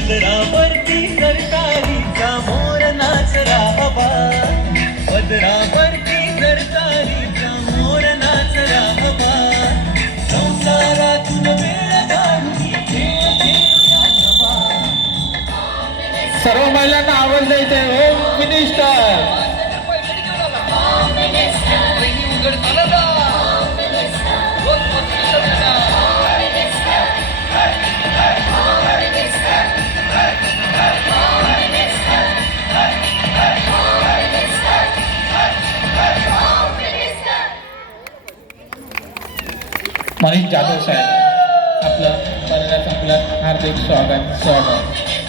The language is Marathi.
पदरावरती सरकारीचा मोर नाचला बाबा. पदरावरती सरकारीचा मोर नाच बाबा. संसारातून वेळ सर्व महिलांना आवडलं इथे हो मिनिस्टर. मनीष जाधव साहेब आपलं पहिल्या हार्दिक स्वागत स्वागत.